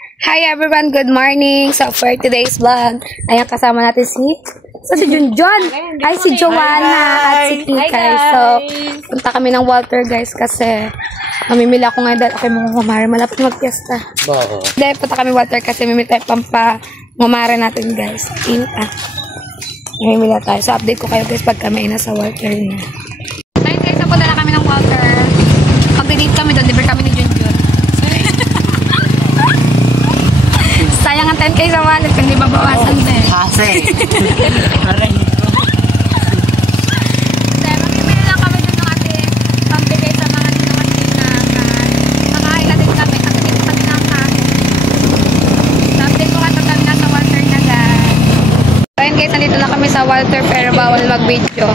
Hi everyone, good morning. So for today's vlog, ayan kasama natin si Junjun, ay si Joanna at si Kikay. So punta kami ng Walter guys kasi mamimili ako ngayon dahil ako mga kumare, malapit mag-fiesta. Dahil punta kami Walter kasi mamimili tayo pampamumare natin guys. Mamimili tayo. So update ko kayo guys pag kami nasa Walter na. Ayun guys, napunta na kami ng Walter. Pag-delete kami doon, libre kami ni Junjun. Sayang ang 10K sa wallet, hindi babawasan din. Kasi. Mamimili lang kami dun ng ating pambigay sa mga dito na nakahila din kami kasi dito kami lang update ko kasi kami nasa Walter na guys. So yun guys, nandito na kami sa Walter pero bawal mag-video.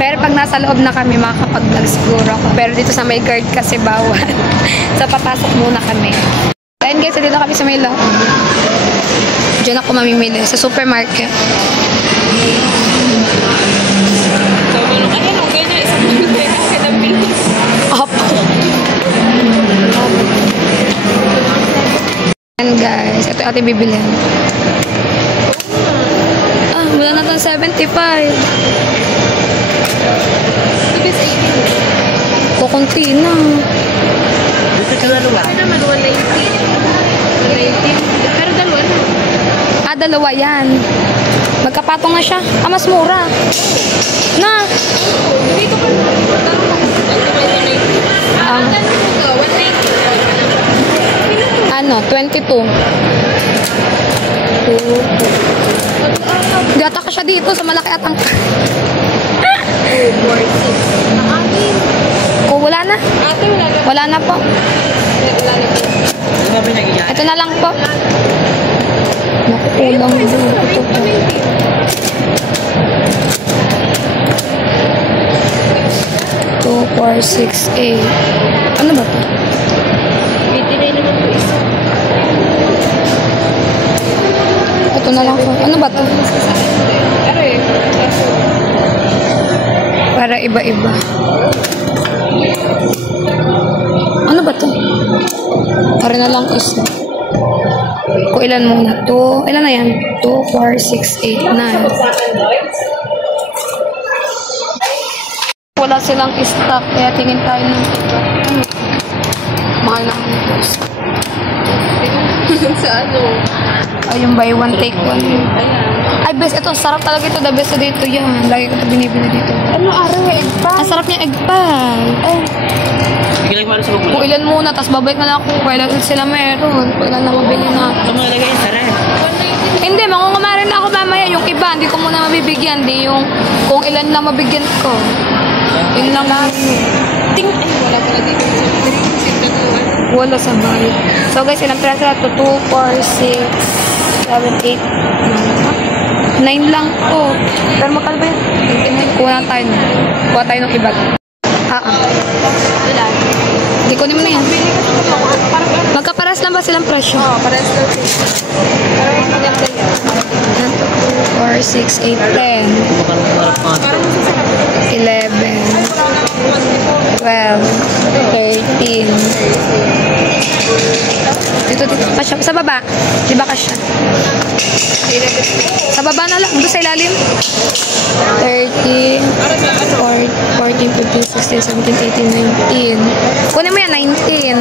Pero pag nasa loob na kami, makakapag-vlog siguro ako. Pero dito sa may guard kasi bawal. So papasok muna kami. Ayun guys, dito kami sa may loob. Diyan ako mamimili sa supermarket. So, ano, okay na, isang pagkakas ka na bilis. Opo. Ayan guys, ito yung ating bibilin. Wala na itong 75. Ibig sa ibig. Kukunti na. Dito ka dalawa. Ano naman, 190. 190. Pero dalawa na. Dalawa yan. Magkapatong na siya. Mas mura. Na. Dito ka na. Ano, 22. Di ata ka siya dito sa malaki atang ka. Oh, wala na. Ate, wala na. Wala na po. Ito na lang po. Naku, ulang dito. Ito po. Two, 4, 6, 8. Ano ba ito? 89 naman po isa. Ito na lang po. Ano ba ito? Pero eh. Para iba-iba. Ano ba ito? Para na lang isa. Kung ilan muna. 2, ilan na yan? 2, 4, 6, 8, 9. Wala silang stock, kaya tingin tayo ng iba. Mahal na ang gusto. Sa ano? Ay, yung buy one, take one. Ayan. Ay, best. Ito, sarap talaga ito. The best dito yan. Lagi ko ito binibili dito. Ano araw yung egg pie? Ang sarap niya egg pie. Ay. Kung ilan muna, tapos babalik na lang kung kailan sila meron. Kung ilan na mabili na. Ito mo nalagay yung sarap. Hindi, mangungamarin na ako mamaya. Yung iba, hindi ko muna mabibigyan. Hindi yung kung ilan lang mabigyan ko. Yun lang. Ting! Ay, wala pala dito. Wala sa bahay. So guys, ilang piraso na ito? 2, 4, 6, 7, 8, 9 lang po. Pero makal ba yun? Kuha tayo na. Kuha tayo ng iba. Wala. Hindi ko naman na yan. Magkaparas lang ba silang presyo? Oo, pares daw siya. Pero mas maganda yan. 4, 6, 8, 10, 11, 12, 13. Dito. Kasya. Sa baba. Di ba kasya? Sa baba na lang. Doon sa ilalim. 13, 14, 15, 16, 17, 18, 19. Kunin mo yan, 19.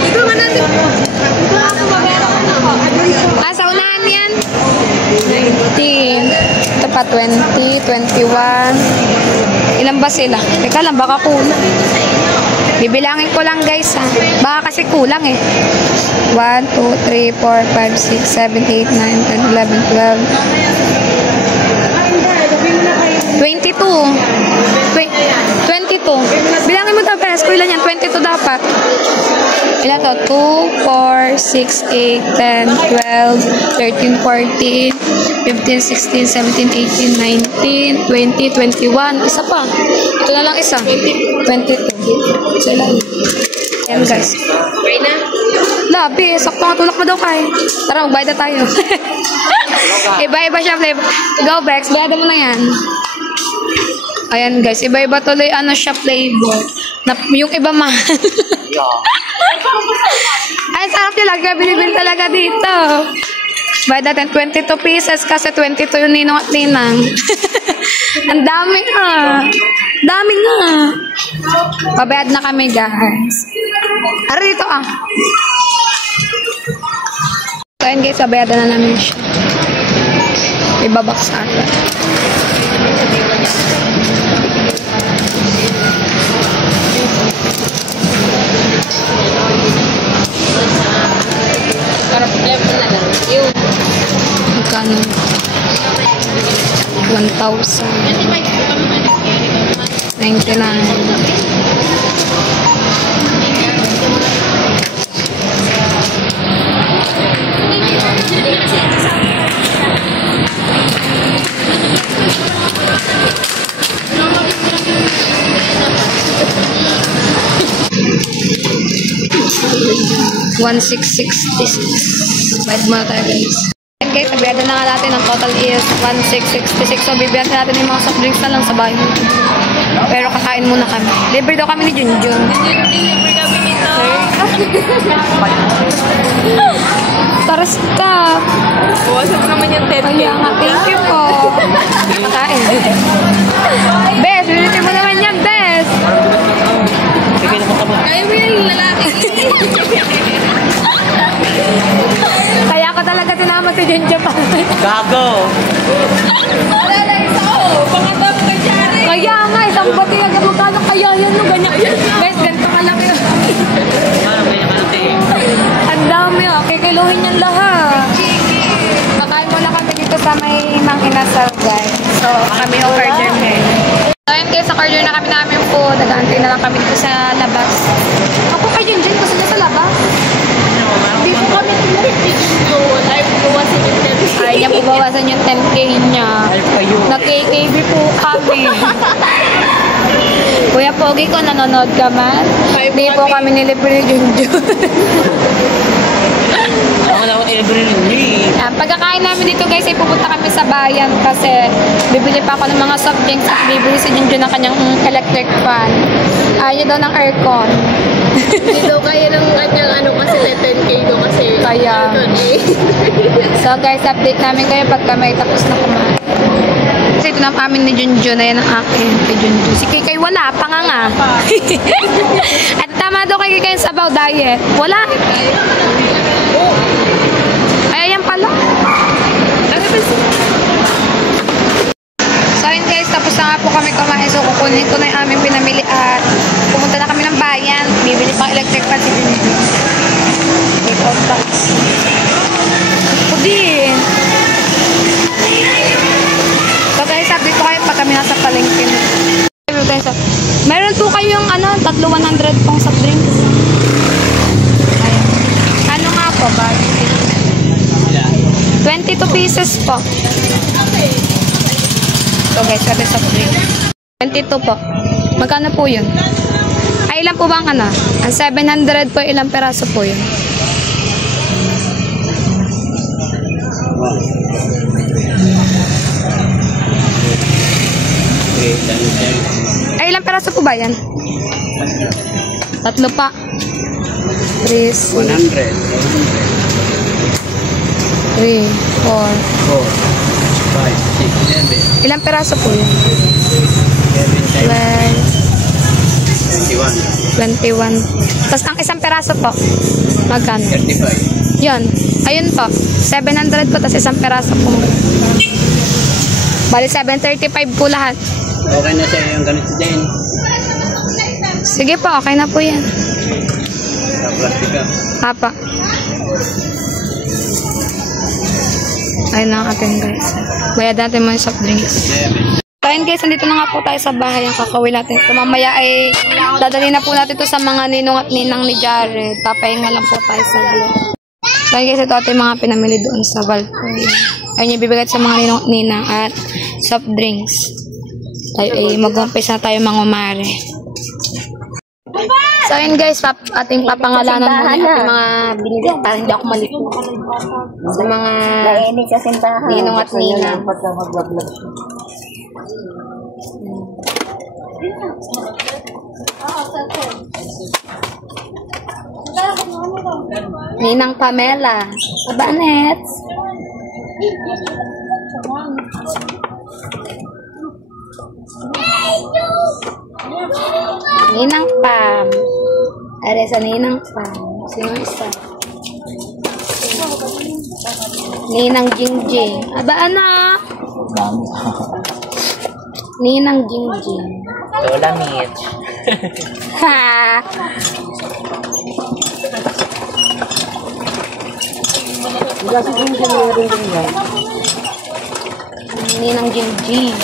Ito nga natin. Sa unahan yan. 19. Ito pa, 20, 21. Ilan ba sila? Teka lang, baka kulang. Bibilangin ko lang guys ha. Baka kasi kulang eh. 1, 2, 3, 4, 5, 6, 7, 8, 9, 10, 11, 12. 22. 22. Bilangin mo dapat. Kung ilan yan? 22 dapat. Ilan to? 2, 4, 6, 8, 10, 12, 13, 14, 15, 16, 17, 18, 19, 20, 21. Isa pa. Ito na lang isa. 22. Isa lang. Ayan guys. Okay na? Labi, sakto nga tulak mo daw kay. Tara, magbayad na tayo. Iba-iba siya flavor. Go, Bex. Bayad mo na yan. Ayan guys, iba-iba tuloy ano siya flavor. Yung iba mahal. Ay, sarap nila. Bilibili talaga dito. Bayad natin 22 pieces kasi 22 yung ninong at ninang. Ang dami nga. Dami nga. Pabayad na kami guys. Tara dito ah. So yun guys, pabayadan na namin siya. Ibabak sa akin. Para problema na lang. Yung Magkano? 1,666. Bayad muna tayo guys. And guys, nagbayad na nga natin. Ang total is 1,666. So, bibigyan natin yung mga soft drinks na lang sa bahay. Pero kakain muna kami. Libre daw kami ni Junjun. delivery kami nito. Taras ka. Buwasan naman yung 10K. Kaya nga, thank you po. Kakain. Bes, bilitin mo naman yan, Bes. Sige na mo. Kaya mo yung lalaki. Kaya ako talaga sinama si Junjun pa. Gago! Wala na isa ko. Pangatap ka dyan eh. Kaya nga, isang bati agad magkano kaya yan, no? Ganyan. Guys, ganito kalaki. Parang ganyan ka natin. Ang dami, oh. Kikiluhin yan lahat. Kakain muna kami dito sa may Mang Inasal, guys. So, kami yung order menu. So, yun guys, order na kami namin food. Nag-aantay na lang kami dito sa labas. Ako kay Junjun, gusto niya sa labas. Hindi ko kami tinatipid ay buwasan yung 10K. Ay, niya po bawasan yung 10K niya. Ay, kayo. Na-KKB po kami. Kuya Pogi, kung nanonood ka man, hindi po kami nilibre ni Junjun. Ako na ako every day. Pagkakain namin dito guys, ay pupunta kami sa bayan kasi bibili pa ako ng mga soft drinks at bibili si Junjun ng kanyang electric fan. Ayaw niya daw ng aircon. Hindi daw kaya ng kanyang ano kasi 10K daw kasi. Kaya. Aircon eh. So guys, update namin kayo pagka may tapos na kumain. Kasi ito na amin ni Junjun, ayan ang akin kay Junjun. Si Kikay wala, panganga. At tama daw kay Kikay sa about diet. Wala. Ay, ayan pala. So ayun guys, tapos na nga po kami kumain. So kukunin ko na yung aming pinamili at pumunta na kami ng bayan. Bibili pang electric fan si Junjun. Take out box. Ako din. So guys, update ko kayo pag kami nasa palengke. Meron po kayong ano, 100 pong soft drink. Ayan. Ano nga po ba? 22 pieces po. So guys, sabi soft drink. 22 po. Magkano po yun? Ay, ilan po ba ang ano? Ang 700 po, ilang peraso po yun? Ay, ilang peraso po ba yan? Tatlo pa. 3, 4, 100. 3, 4. 4, 5, 6, 7. Ilang peraso po yun? 7, 21. Tapos ang isang peraso po, magkano? 35. Yun. Ayun po. 700 po, tapos isang peraso po. Bali, 735 po lahat. Okay na sa'yo yung ganito din. Sige po, okay na po yan. Sa plastic ka. Papa. Ayun na atin guys. Bayad natin mo yung soft drinks. 7. So ayun guys, nandito na nga po tayo sa bahay. Ang kakawin natin. Ito mamaya ay dadali na po natin ito sa mga ninong at ninang ni Jared. Papahinga lang po tayo sa gulong. So ayun guys, ito ating mga pinamili doon sa Valpoy. Ayun yung bibigay sa mga ninong at ninang at soft drinks. Tayo ay mag-umpisa na tayo mga umare. So yun guys, ating papangalanan muna ating mga binili para hindi ako malito. Sa mga ninong at ninang. Ninang Pamela. Abanet. Ninang Pam. Are sa Ninang Pam. Sino isa? Ninang Jingjing. Aba ano? Ninang Jingjing. Lola Mitch. Ha! Ninang Jingjing.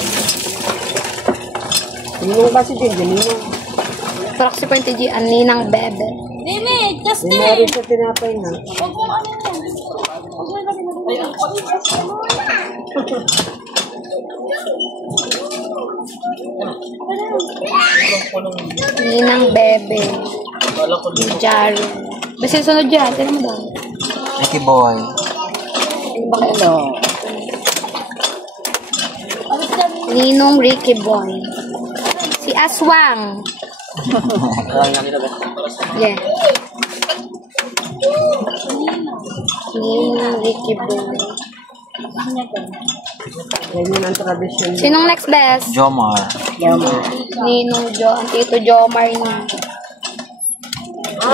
Ninong kasi din, ninong. Proxy point G, ang Ninang Bebe. Dili, just Meron sa tinapay na. Huwag mo ano yan. Ninang Bebe. Jaro. Basta sunod dyan. Tira mo daw. Ricky Boy. Ninong Ricky Boy. Si Aswang. Yeah. Ninong Ricky Boy. Ganyan ang tradisyon. Sinong next best? Jomar. Ninong Jo. Ang tito Jomar niya.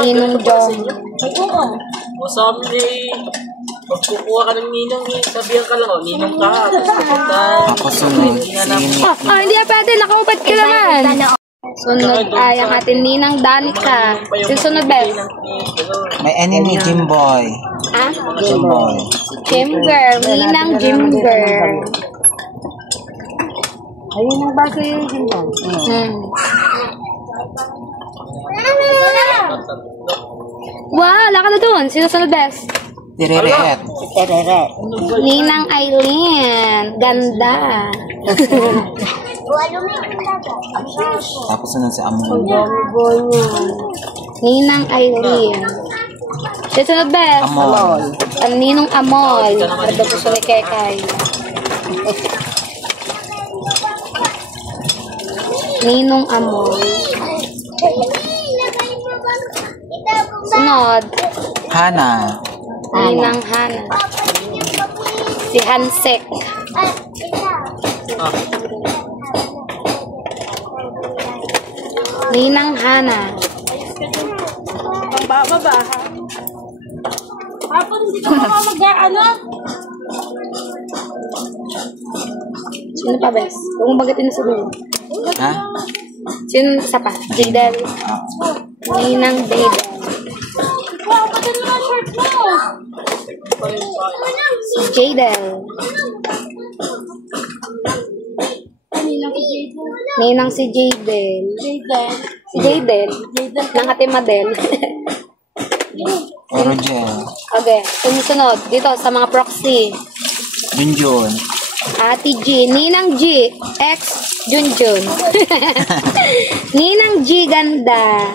Ninong Jomar. O sabi pagkukuha ka ng ninong, sabihan ka lang, ninong ka. Tapos sunod, si Nick. Hindi na pwede. Nakaupad ka naman. Sunod ay ang ating Ninang Danica. Sunod best. May enemy, Jimboy. Ah? Jimboy. Jimger. Ninang Jimger. Ayun ang baso yung ginbang. Wow, wala ka na doon. Sino sunod best? Tireret. Ninang Eileen. Ganda. Tapos sunod si Amon. Ninang Eileen. Sino sunod best? Amon. Ang Ninong Amol. Ano po sa Kekay? Ninong Amol. Sunod. Hana. Ninang Hana. Si Hansek. Ninang Hana. Ang baba ba, ha? Hapon, hindi ka pa mag-ano? Sino pa, bes? Huwag mong bagitin na sa dulo. Ha? Sino isa pa? Jadel. Ninang Jadel. Wow, pati naman shirt mo! Si Jadel. Ninang si Jadel. Jaden. Si Jadel. Nang Ate Madel. Orogel. Okay. Sunod. Dito sa mga proxy. Junjun. Ate G. Ninang G. Ex Junjun. Ninang G. Ganda.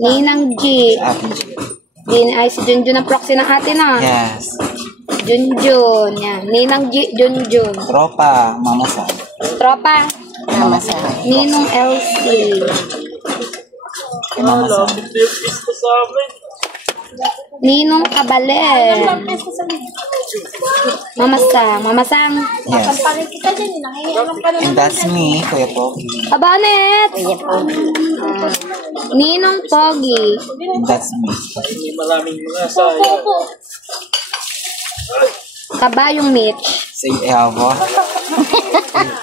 Ninang G. Ay, si Junjun ang proxy ng ate na. Yes. Junjun. Yan. Ninang G. Junjun. Tropa. Mamasa. Tropa. Mamasa. Ninong LC. Mamasa. sa amin. Ninong Kabalen. Mamasang. Mamasang. Yes. Parin kita dyan, nangihiram ka na. And that's me, Kuya Pogi. Abanet. Ninong Pogi. And that's me. May maraming mga sayang. Kabayong Mitch. Say Evo.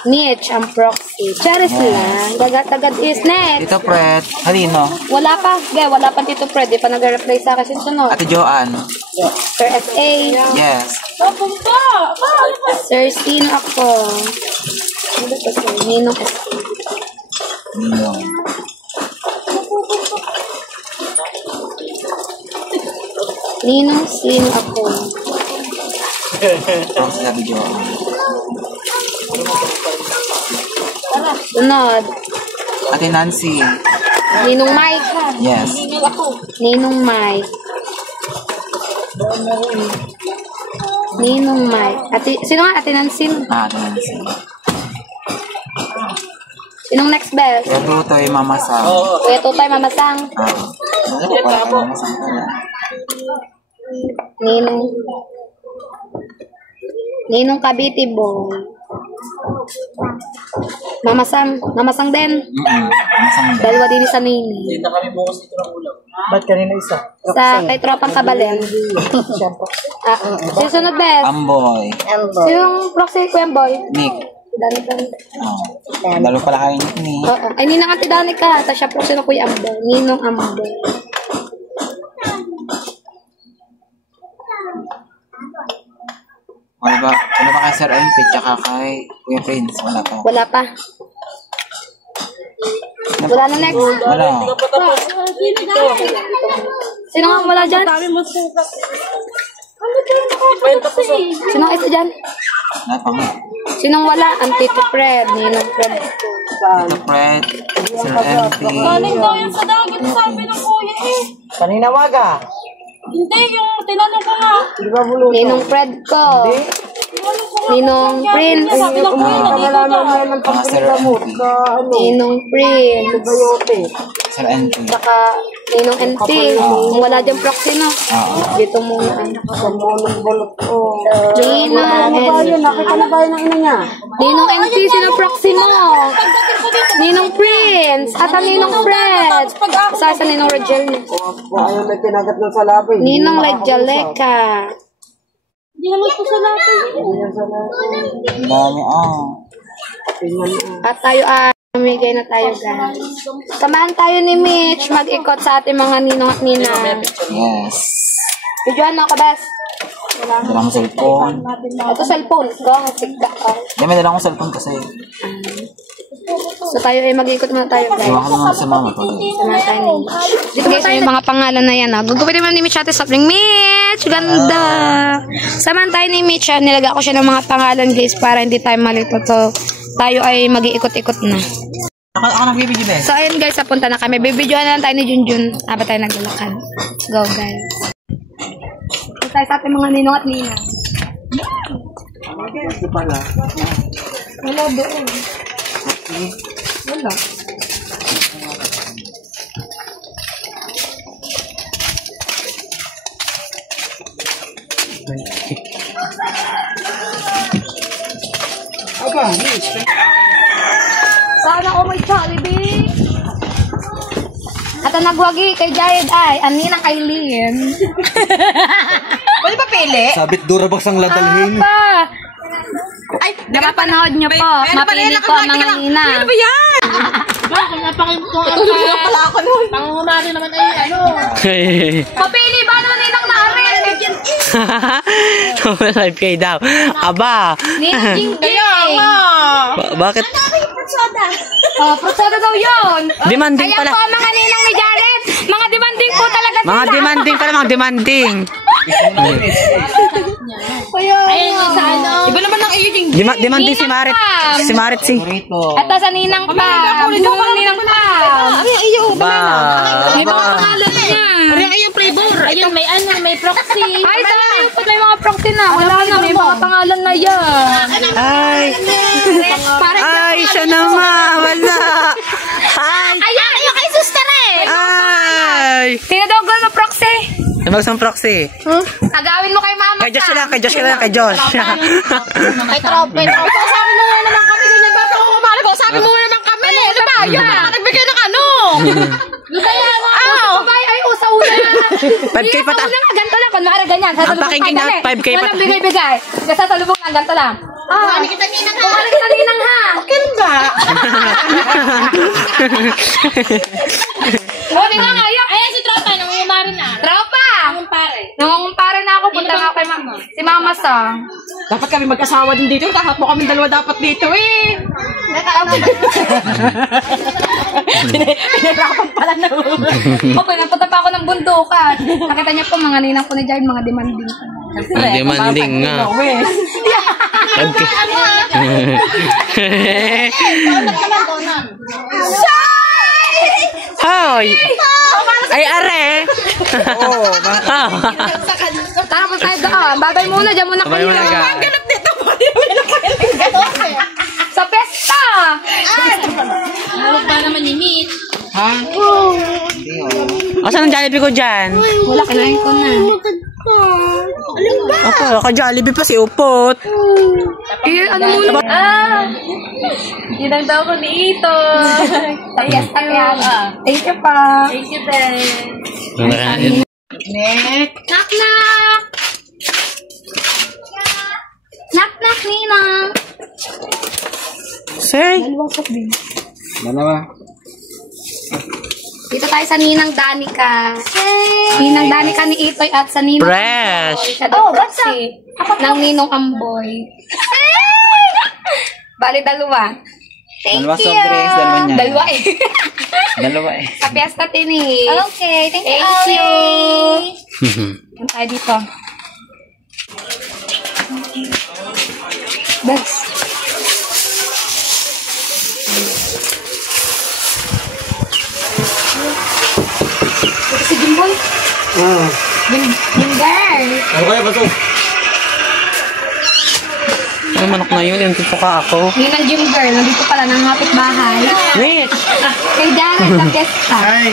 Mitch ang proxy. Charis lang. Tagad is next. Tito Fred. Halino. Wala pa. Wala pa Tito Fred. Di pa nag-reply sa akin sunod. Ate Joanne. Sir SA. Yes. Papunta! Sir, sino ako? Ano ba ito, sir? Ninong SA. Ninong. Ninong, sino ako? From si Ate Joanne. Sunod. Ate Nancy. Ninong Mike. Yes. Ninong Mike. Ninong Mike. Sino nga? Ate Nancy? Ate Nancy. Sinong next best? Kuya Tutoy, Mama Sam. Kuya Tutoy, Mama Sang. Ano ko pala kay Mama Sam pala? Ninong Cavite Boy. Mama Sang din. Mama Sam din. Dalawa din sa Nini. Hindi na kami bukas dito ng ulam. Ba't kanina isa? Sa kay Tropang Kabalen. Sino sunod best? Amboy. Sinong proxy Kuya Boy? Nick. Danica. Dalo pala kayo ni. Ay, Ninang Ate Danica. Tapos siya proxy na Kuya Amboy. Ninong Amboy. Wala ba kay Sir MP tsaka kay Kuya Prince? Wala pa. Wala pa. Wala na next. Wala. Sino nga wala dyan? Sino nga isa dyan? Wala pa nga. Sinong wala? Antito Fred. Ninong Fred. Ito Fred. Sir MP. Galing daw yung sa dagat, sabi ng kuya eh. Kanina waga. Hindi, yung tinanong ko nga. Di ba bulo? Ninong Fred ko. Ninong Prince. Sabi ng kuya, nandito Nalaman daw. mo ng pagkilamot sa ano. Ninong Prince. Bayote. Sir MP. Saka Ninong NT. Kung wala dyan proxy na. Dito muna. Sa monong bulot ko. Ninong Ano ba yun? NT. Nakita na ba yun ang ina niya? Ninong NT. Sino proxy mo? Ninong Prince. At ang Ninong Fred. Sa Ninong Rogel niya. Ayaw may kinagat ng salapi. Ninong Lejaleka. Hindi naman po sa natin. Ang dami At tayo mamigay na tayo guys. Samahan tayo ni Mitch mag-ikot sa ating mga ninong at ninang. Yes. Videoan mo ako, bes. Dala akong cellphone. Ito cellphone ko. Sigda ka. Hindi, may dala akong cellphone kasi. So tayo ay mag-ikot muna tayo guys. Iwan ko naman sa mama ko. Samahan tayo ni Mitch. Dito guys, yung mga pangalan na yan. Gugupitin mo ni Mitch natin sa ring. Mitch! Ganda! Samahan tayo ni Mitch. Nilaga ko siya ng mga pangalan guys para hindi tayo malito. So tayo ay mag-iikot-ikot na. Ako nagbibigay din. So ayun guys, papunta na kami. Bibidyoan na lang tayo ni Junjun. Habang tayo naglalakad. Go guys. Ito tayo sa ating mga ninong at ninang. Ito pala. Wala doon. Wala. Aba, Mitch. Sana ako may Jollibee. At ang nagwagi kay Jared ay Aninang Aileen. Pwede ba pili? Sabit durabak sang ladalhin. Apa! Ay, napapanood nyo po. Mapili po mga ninang. Ano ba yan? Bakit napakin ko ang pala ako nun? Pangumari naman ay ano. Mapili ba naman ninang narin? Live kayo daw. Aba. Ninang Jingjing. Kaya nga. Bakit? Oh, prosada daw yun. Demanding Kaya pala. po mga ninang ni Jared, mga demanding po talaga sila. Mga demanding pala, mga demanding. Ayun sa ano. Iba naman ang iyo yung Demanding si Marit. Si Marit si. Burrito. Ito sa ninang pa. Buong ninang pa. Ano yung iyo? Ba. May mga pangalan niya. Ano yung iyong flavor? Ayun, may ano, may proxy. Ay, sana yung po may mga proxy na. Wala na, may mga pangalan na yan. Ay. Ay, siya naman. Wala. Ay. Ayan, yung kay sister eh. Ay. Sino daw gusto ng proxy? Magsang proxy. Agawin mo kay mama. Kay Josh lang, kay Josh lang, kay Josh. May tropa. Sabi mo nga naman kami. Ba't ako kumali ko? Sabi mo nga naman kami. Ano ba? Yun, nagbigay ng ano. Kaya nga. Ay, usa-una yan. 5K pa ta. Usa-una nga, ganito lang. Kung makara ganyan. Ang pakinggan na, 5K pa. Walang bigay-bigay. Kasi sa lubong lang, ganito lang. Ano kita ninang ha? Ano kita ninang ha? Okay ba? Buti nga ngayon. Ayan si tropa. Nangungumari na. Tropa! Nangungumpare. Nangungumpare na ako. Punta nga kay mama. Si Mama Sa. Dapat kami mag-asawa din dito. Kahat mo kami dalawa dapat dito eh. Pinahirapan pala na. Okay, napunta pa ako ng bundukan. Nakita niya po mga ninang ko ni Jared, mga demanding. Demanding nga. Donut naman, donut. Hoy! Ay, are! Oo, Tapos tayo doon. Babay muna, dyan muna Sabay kayo. mo na ka. Sa pesta! Ano ba naman ni Mitch? Asan ang Jollibee ko dyan? Wala, kinain ko na. Ako, ka-Jollibee pa si Upot. Ano muna? Yun ang daw ko ni Ito. Yes, yan. Thank you pa. Thank you, Ben. Knock, knock! Knock, knock, Nina. Say. Dalawa. Dito tayo sa Ninang Danica. Ninang Danica ni Itoy at sa Ninang Fresh. Amboy. Kasi ng Ninong Amboy. Bali, dalawa. Dalawa soft drinks, dalawa niya. Dalawa eh. Dalawa eh. Sa Fiesta Tini. Okay, thank you. Thank you. Yan tayo dito. Bes. Ito si Jimboy. Jimboy. Ano kaya ba ito? Ano manok na yun? Yung tutuka ako. Ninang Jimboy. Nandito pala ng hapit bahay. Wait! Kay Jared sa Fiesta. Ay,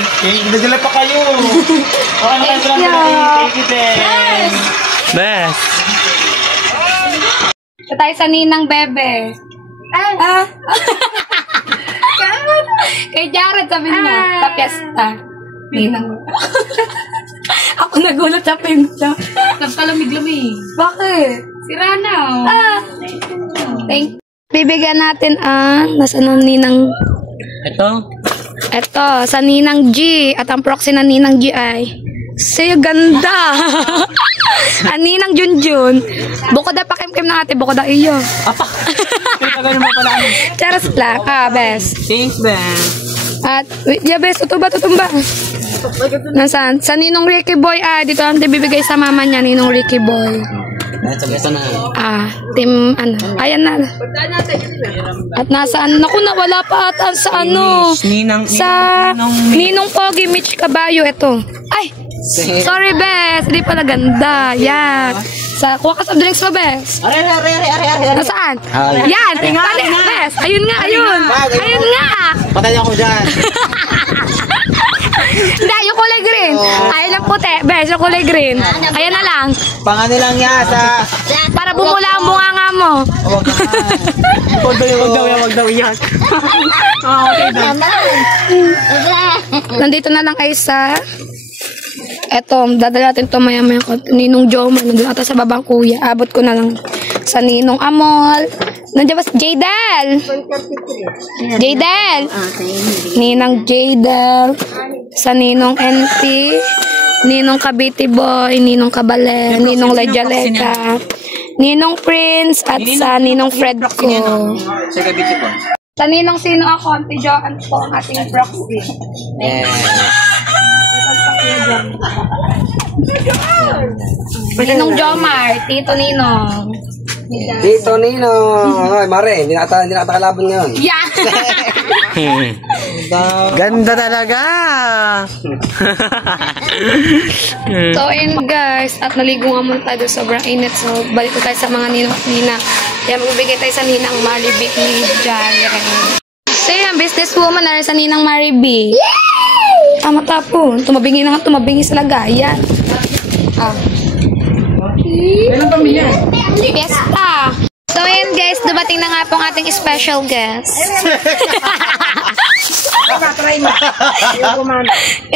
nagdala pa kayo. Okay, Thank you. Thank you, Ben. Best. Ito tayo sa Ninang Bebe. Kay Jared sabi niya, sa Fiesta. Ninang. Ako nagulat sa pinto. Nagkalamig-lamig. Bakit? Si Rana. Thank you. Bibigyan natin ang nasa Ninang. Ito? Ito, sa Ninang G. At ang proxy ng Ninang G ay sa'yo ganda. Ang Ninang Junjun. Bukod na pakimkim na ate, bukod na iyo. Apa! Pinagano mo pala ano? Charas lang. Bes. Thanks, Ben. At, yeah, bes, tutumba. Nasaan? Sa Ninong Ricky Boy, dito ang bibigay sa mama niya, Ninong Ricky Boy. Ito na. Team, ayan na. At nasaan? Naku, nawala pa ata sa Ninong Pogi, Mitch Caballo, ito. Ay! Sorry, Bes. Hindi pala ganda. Yan. Kuha ka sa drinks mo, Bes. Are. Nasaan? Yan! Pali, Bes. Ayun nga. Ayun nga. Patay ako dyan. Hindi, yung kulay green. Ayun ang puti. Bes, yung kulay green. Ayan na lang. Pangani lang yan sa... Para bumula ang bunganga mo. Wag daw yan. Nandito na lang ay sa... Eto, dadala natin ito maya-maya ko. Ninong Joma, nandun ata sa babang kuya. Abot ko na lang sa Ninong Amol. Nandiyan ba si Jaydel? Jaydel! Ninang Jaydel. Sa Ninong NT. Ninong Cavite Boy. Ninong Kabalen. Ninong Lejaleka. Ninong Prince. At sa Ninong Fred ko. Sa Cavite po. Sa Ninong sino ako? Auntie Joanne po ang ating proxy. Ninong Jomar, Tito Ninong. Dito, Nino. Ay, Mare, hindi nata kalaban ngayon. Yeah! Ganda talaga. So, ayun guys, at naligo nga muna tayo, sobrang init. So, balik ko tayo sa mga ninong at nina. Kaya magbibigay tayo sa Ninang Mariby ni Jaren. So, yun, businesswoman na rin sa Ninang Mariby. Tama tapon. Tumabingi na nga, tumabingi sa lagayan. Kailan pamilya? Fiesta! So, ayun guys, dumating na nga po ang ating special guest.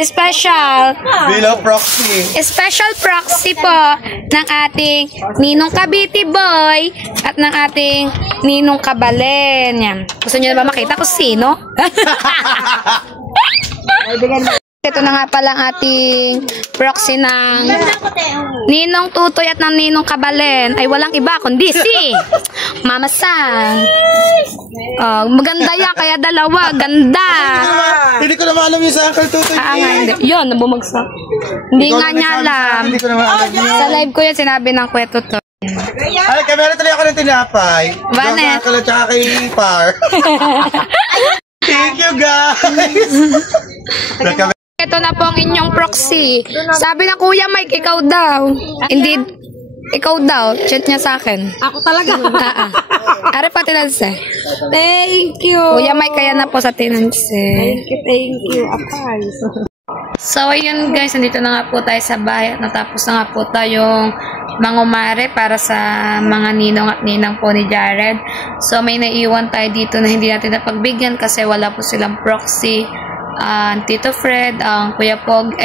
Special. Below proxy. Special proxy po ng ating Ninong Cavite Boy at ng ating Ninong Kabalen. Yan. Gusto nyo na ba makita kung sino? Ito na nga pala ang ating proxy ng Ninong Tutoy at ng Ninong Kabalen ay walang iba kundi si Mama Sang. Maganda yan, kaya dalawa. Ganda. Hindi ko naman alam yung sa Uncle Tutoy. Hindi. Yun, nabumagsak. Hindi nga niya alam. Hindi ko naman alam yun. Sa live ko yan, sinabi ng Kuya Tutoy. Ay, kamera tuloy ako ng tinapay. Vanet. Uncle at saka kay Par. Thank you, guys. Ito na po ang inyong proxy. Sabi na Kuya Mike, ikaw daw. Hindi, ikaw daw. Chat niya sa akin. Ako talaga. Are pa tinanse. Thank you. Kuya Mike, kaya na po sa tinanse. Thank you. Apay. So, ayun guys, nandito na nga po tayo sa bahay at natapos na nga po tayong mangumare para sa mga ninong at ninang po ni Jared. So, may naiwan tayo dito na hindi natin napagbigyan kasi wala po silang proxy. Tito Fred, ang Kuya Pogi,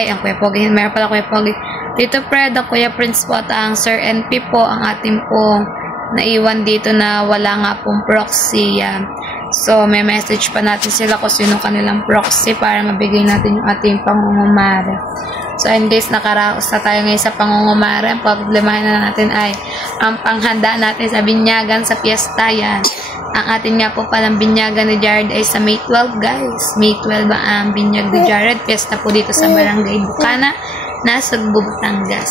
meron pala Kuya Pogi. Tito Fred, ang Kuya Prince po at ang Sir NP po, ang ating pong naiwan dito na wala nga pong proxy. Yan. So, may message pa natin sila kung sino kanilang proxy para mabigay natin yung ating pangungumare. So, ayun guys, nakaraos na tayo ngayon sa pangungumare. Ang problemahin na natin ay ang panghanda natin sa binyagan sa piyesta. Yan. Ang atin nga po palang binyagan ni Jared ay sa May 12, guys. May 12 ang binyag ni Jared. Piyesta po dito sa Barangay Bukana, Nasugbu, Batangas.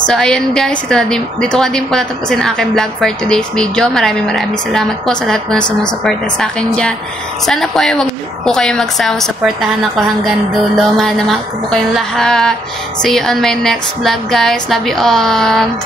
So, ayun guys, dito ko din po natapusin ang aking vlog for today's video. Maraming salamat po sa lahat po na sumusuporta sa akin dyan. Sana po ay wag po kayo magsawang suportahan ako hanggang dulo. Mahal na mahal ko po kayong lahat. See you on my next vlog, guys. Love you all.